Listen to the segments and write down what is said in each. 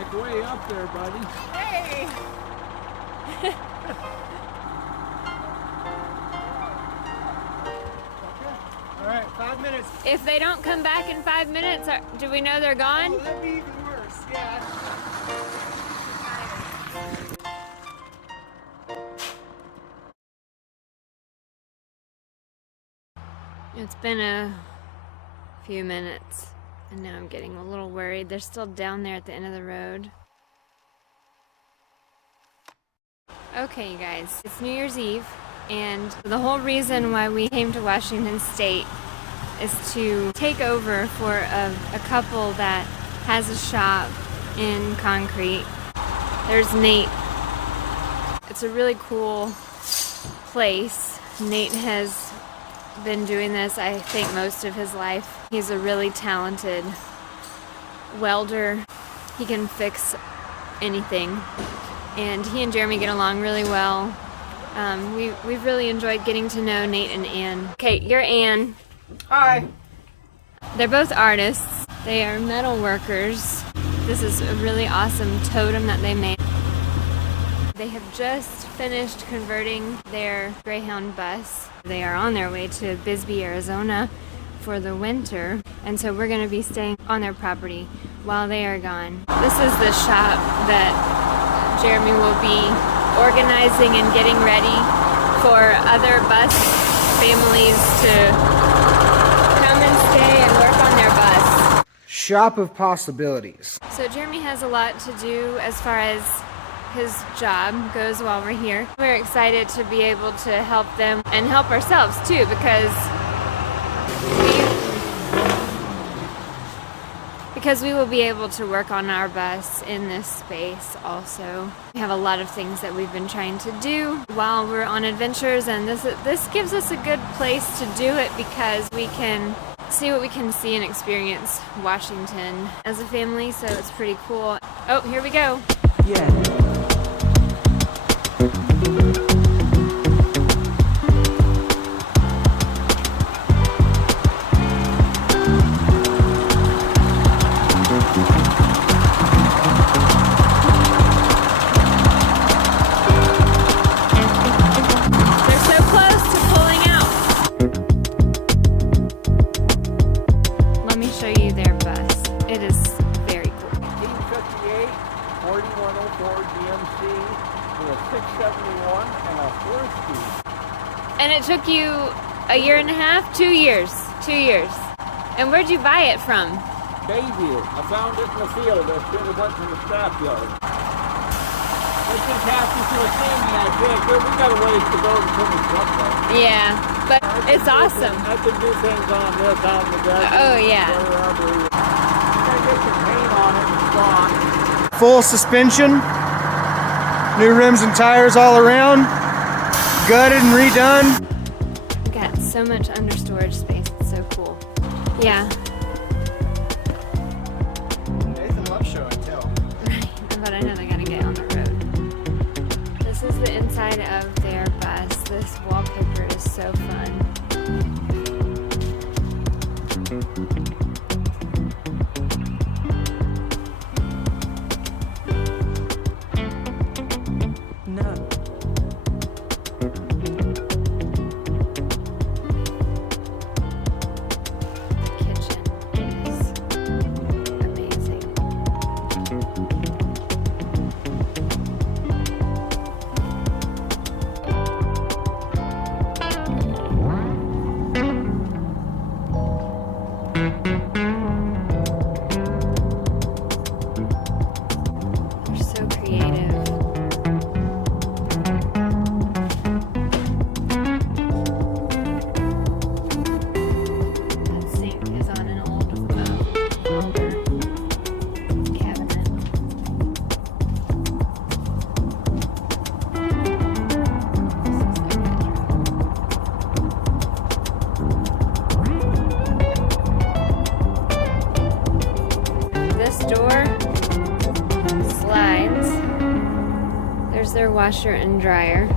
like way up there, buddy. Hey! All right, 5 minutes. If they don't come back in 5 minutes, do we know they're gone? Oh, that'd be even worse. Yeah. It's been a few minutes, and now I'm getting a little worried. They're still down there at the end of the road. Okay, you guys, it's New Year's Eve, and the whole reason why we came to Washington State is to take over for a couple that has a shop in concrete. There's Nate. It's a really cool place. Nate has been doing this, I think, most of his life. He's a really talented welder. He can fix anything. And he and Jeremy get along really well. We've really enjoyed getting to know Nate and Ann. Okay, you're Ann. Hi. They're both artists. They are metal workers. This is a really awesome totem that they made. They have just finished converting their Greyhound bus. They are on their way to Bisbee, Arizona for the winter, and so we're going to be staying on their property while they are gone. This is the shop that Jeremy will be organizing and getting ready for other bus families to come and stay and work on their bus. Shop of possibilities. So Jeremy has a lot to do as far as his job goes while we're here. We're excited to be able to help them and help ourselves too, because we will be able to work on our bus in this space also. We have a lot of things that we've been trying to do while we're on adventures, and this gives us a good place to do it because we can see what we can see and experience Washington as a family, so it's pretty cool. Oh, here we go. Yeah. And it took you a year and a half? 2 years. 2 years. And where'd you buy it from? Bayview. I found it in the field. I should have went to the scrapyard. They just have to do a thing that big. We got a ways to go to put the truck up. Yeah, but it's awesome. I can do things on this out in the desert. Oh, yeah. Wherever. Gotta get some paint on it and spawn. Full suspension. New rims and tires all around. Gutted and redone. We got so much under storage space. It's so cool. Yeah. Nathan loves show and tell. Right. But I know they gotta get on the road. This is the inside of their bus. This wallpaper is so fun. Their washer and dryer.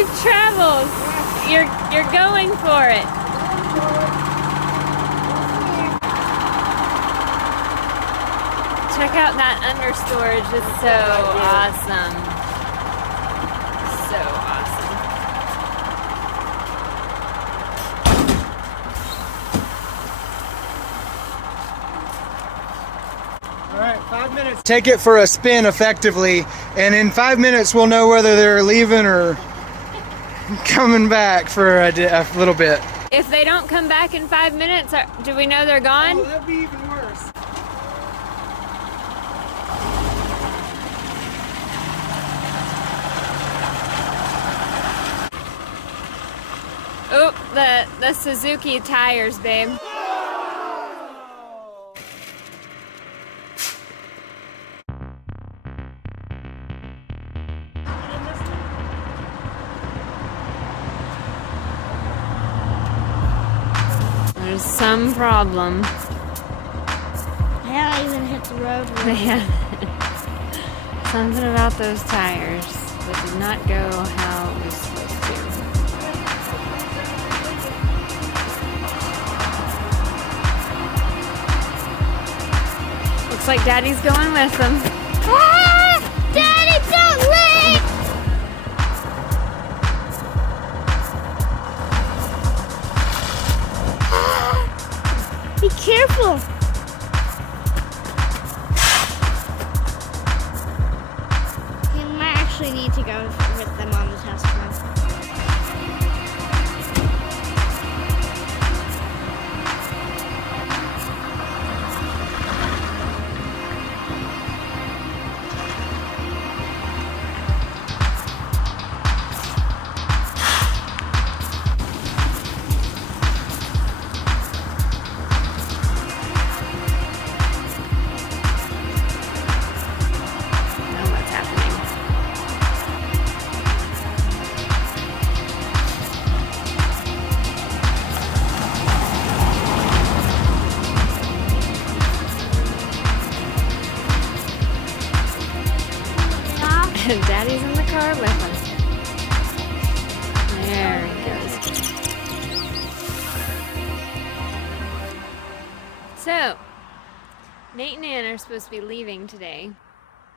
Safe travels. You're going for it. Check out that understorage. It's so awesome. So awesome. All right, 5 minutes. Take it for a spin effectively, and in 5 minutes we'll know whether they're leaving or coming back for a little bit. If they don't come back in 5 minutes, do we know they're gone? Oh, that'd be even worse. Oh, the Suzuki tires, babe. There's some problem. I haven't even hit the road They yet. have something about those tires that did not go how it was supposed to. Looks like Daddy's going with them. Ah! Daddy, don't leave! Ah! Be careful! You might actually need to go with them on the test run. Know what's happening. And Daddy's in the car with him. There he goes. So, Nate and Ann are supposed to be leaving today.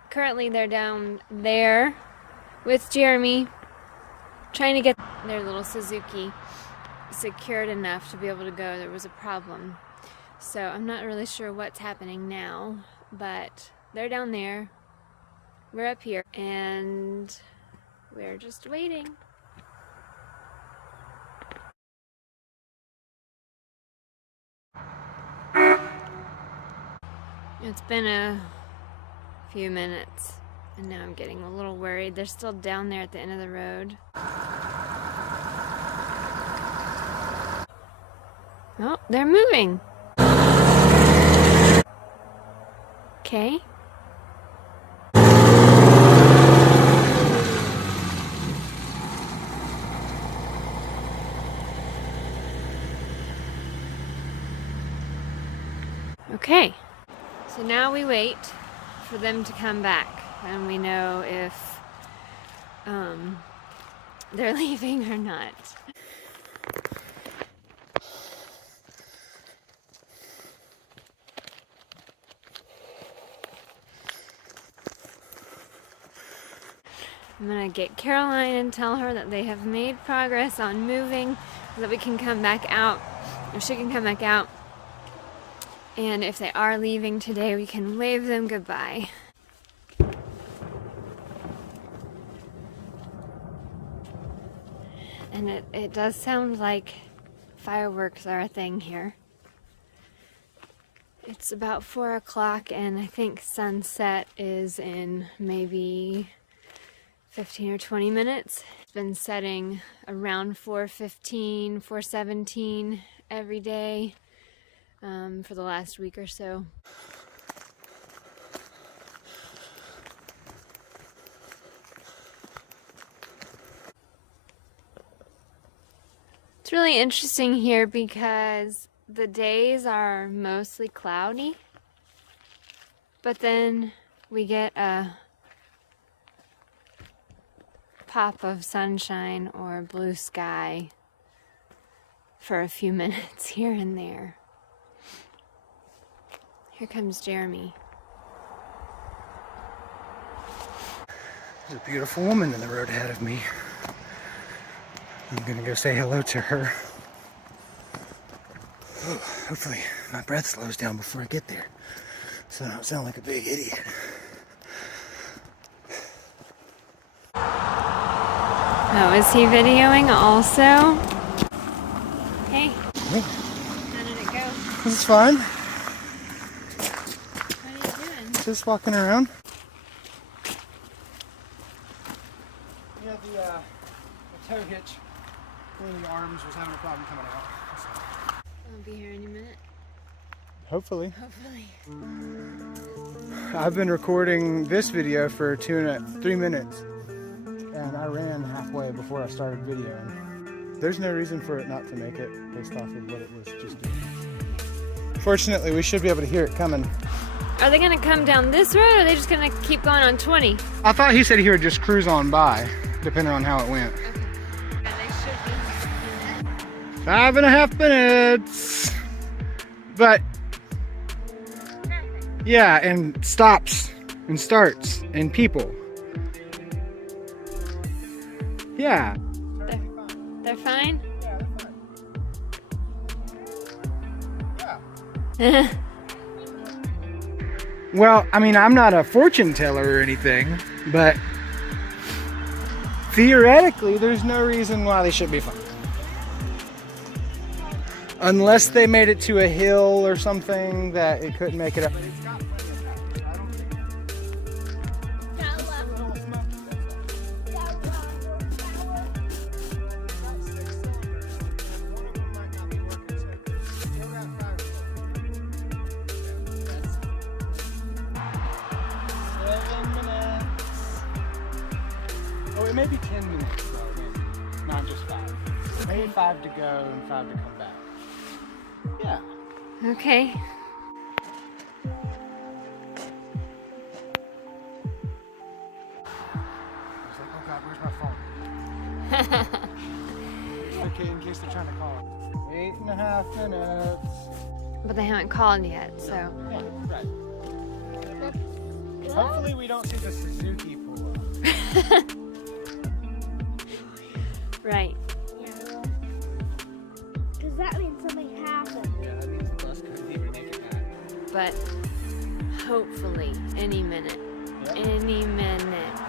Currently, they're down there with Jeremy, trying to get their little Suzuki secured enough to be able to go. There was a problem. So, I'm not really sure what's happening now, but they're down there. We're up here, and we're just waiting. It's been a few minutes, and now I'm getting a little worried. They're still down there at the end of the road. Oh, they're moving. Okay. Okay, so now we wait for them to come back, and we know if they're leaving or not. I'm gonna get Caroline and tell her that they have made progress on moving so that we can come back out, or she can come back out. And if they are leaving today, we can wave them goodbye. And it does sound like fireworks are a thing here. It's about 4 o'clock, and I think sunset is in maybe 15 or 20 minutes. It's been setting around 4:15, 4:17 every day for the last week or so. It's really interesting here because the days are mostly cloudy, but then we get a pop of sunshine or blue sky for a few minutes here and there. Here comes Jeremy. There's a beautiful woman in the road ahead of me. I'm gonna go say hello to her. Oh, hopefully my breath slows down before I get there, so I don't sound like a big idiot. Oh, is he videoing also? Hey, Hey, how did it go? this is fun. What are you doing? Just walking around. Yeah, the tow hitch between the arms was having a problem coming out. I'll be here any minute. Hopefully. Hopefully. I've been recording this video for 3 minutes, and I ran halfway before I started videoing. There's no reason for it not to make it based off of what it was just doing. Fortunately, we should be able to hear it coming. Are they gonna come down this road, or are they just gonna keep going on 20? I thought he said he would just cruise on by, depending on how it went. Okay. Yeah, they should be. 5.5 minutes. But yeah, and stops and starts and people. Yeah. They're fine? Yeah, they're fine. Well, I mean, I'm not a fortune teller or anything, but theoretically, there's no reason why they should be fine. Unless they made it to a hill or something that it couldn't make it up. Oh, it may be 10 minutes though, maybe. Not just 5. Maybe 5 to go and 5 to come back. Yeah. Okay. It's like, oh God, where's my phone? Okay, in case they're trying to call. 8.5 minutes. But they haven't called yet, so. Yeah, right. Hopefully we don't see the Suzuki pull up. Right. Because that means something happened. Yeah, that means the bus couldn't even make it back. But hopefully, any minute. Yep. Any minute.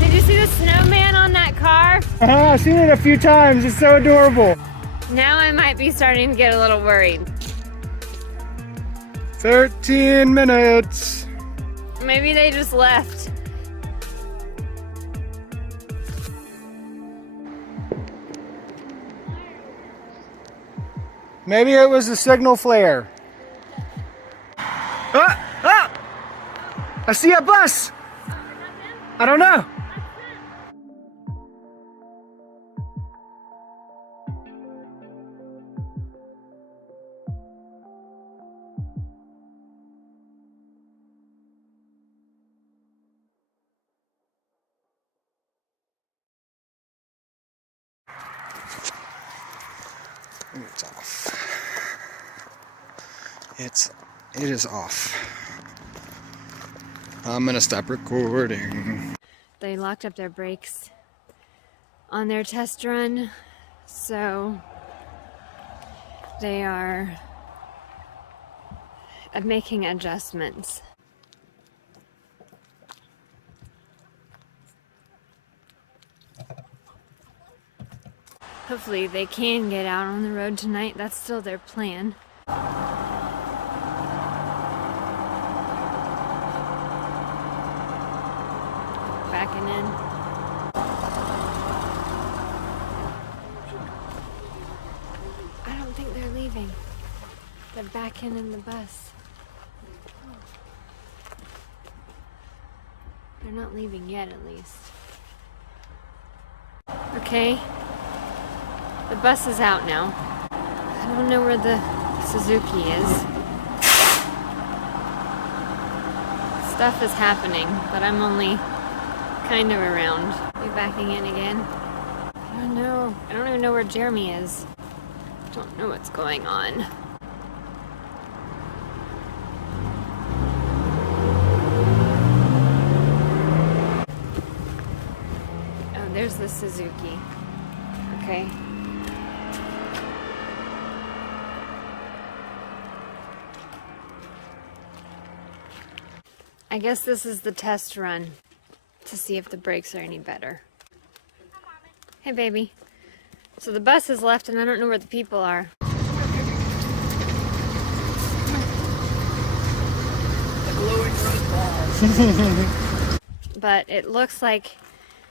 Did you see the snowman on that car? I've seen it a few times. It's so adorable. Now I might be starting to get a little worried. 13 minutes. Maybe they just left. Maybe it was the signal flare. Ah! Ah! I see a bus. I don't know. It's off. It is off. I'm gonna stop recording. They locked up their brakes on their test run, so they are making adjustments. Hopefully they can get out on the road tonight. That's still their plan. Backing in. back in the bus. They're not leaving yet, at least. Okay. The bus is out now. I don't know where the Suzuki is. Stuff is happening, but I'm only kind of around. Are you backing in again? I don't know. I don't even know where Jeremy is. I don't know what's going on. Oh, there's the Suzuki. Okay. I guess this is the test run to see if the brakes are any better. Hey, baby. So the bus is left and I don't know where the people are. But it looks like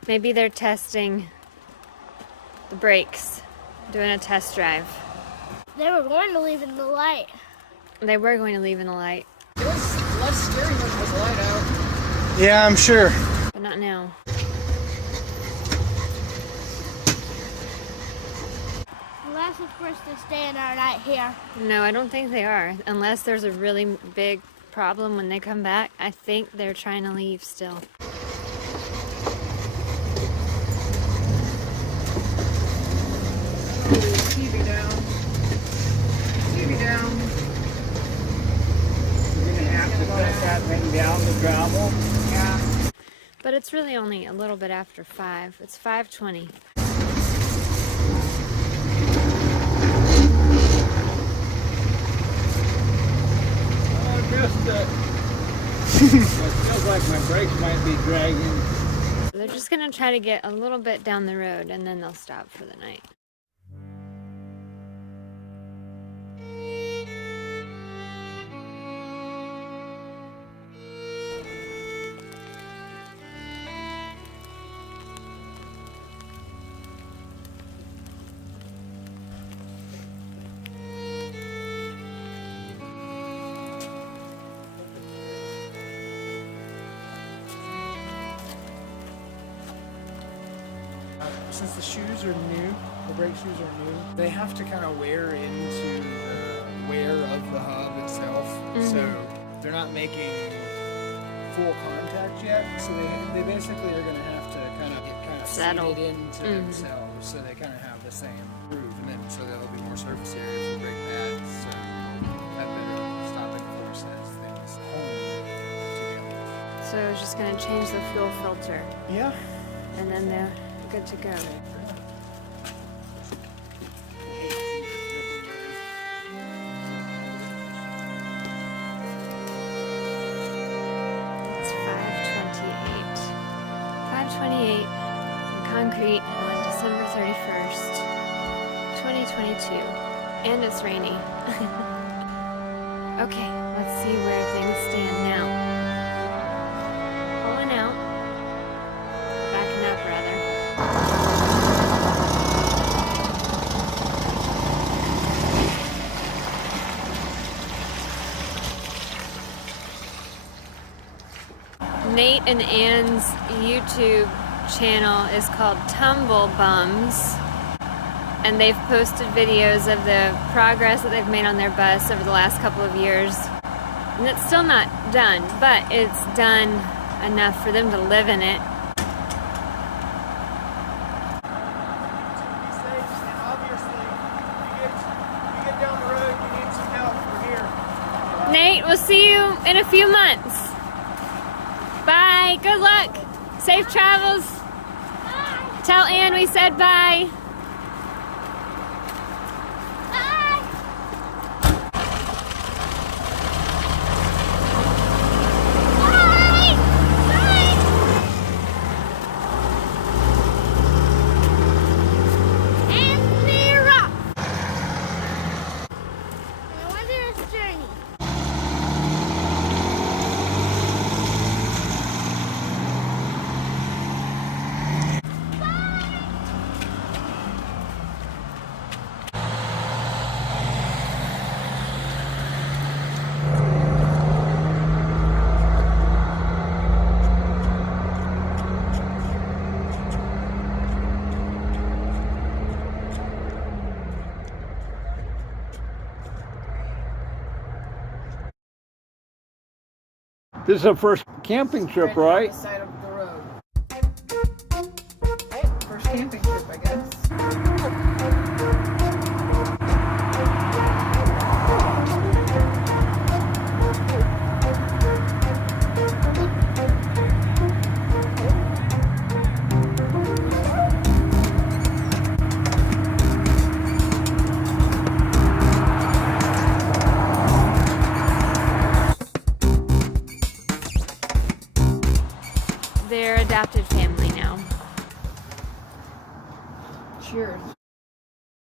maybe they're testing the brakes, doing a test drive. They were going to leave in the light. They were going to leave in the light. It was less scary when it was light out. Yeah, I'm sure. But not now. Unless, of course, they're staying our night here. No, I don't think they are. Unless there's a really big problem when they come back. I think they're trying to leave still. TV down. TV down. You're gonna have to put that thing down the gravel. Yeah. But it's really only a little bit after 5. It's 5:20. It feels like my brakes might be dragging. So they're just gonna try to get a little bit down the road and then they'll stop for the night. Since the shoes are new, the brake shoes are new, they have to kind of wear into the wear of the hub itself. So they're not making full contact yet. So they basically are going to have to kind of get settled seated into themselves, so they kind of have the same groove, and then so there'll be more surface area for brake pads. So that better stopping force as things home together. So it's just gonna change the fuel filter Yeah. and then they're good to go. It's 5:28. 5:28 in concrete on December 31st, 2022. And it's rainy. Okay, let's see where things stand now. Pulling out. Backing up, rather. Nate and Ann's YouTube channel is called Tumble Bums, and they've posted videos of the progress that they've made on their bus over the last couple of years. And it's still not done, but it's done enough for them to live in it. Nate, we'll see you in a few months. Bye. Good luck. Safe travels. Bye. Tell Ann we said bye. Bye. Bye. Bye. And they're off. I wonder his journey. This is our first camping trip, right? On the side of the road. First camping trip, I guess. Their adopted family now. Cheers.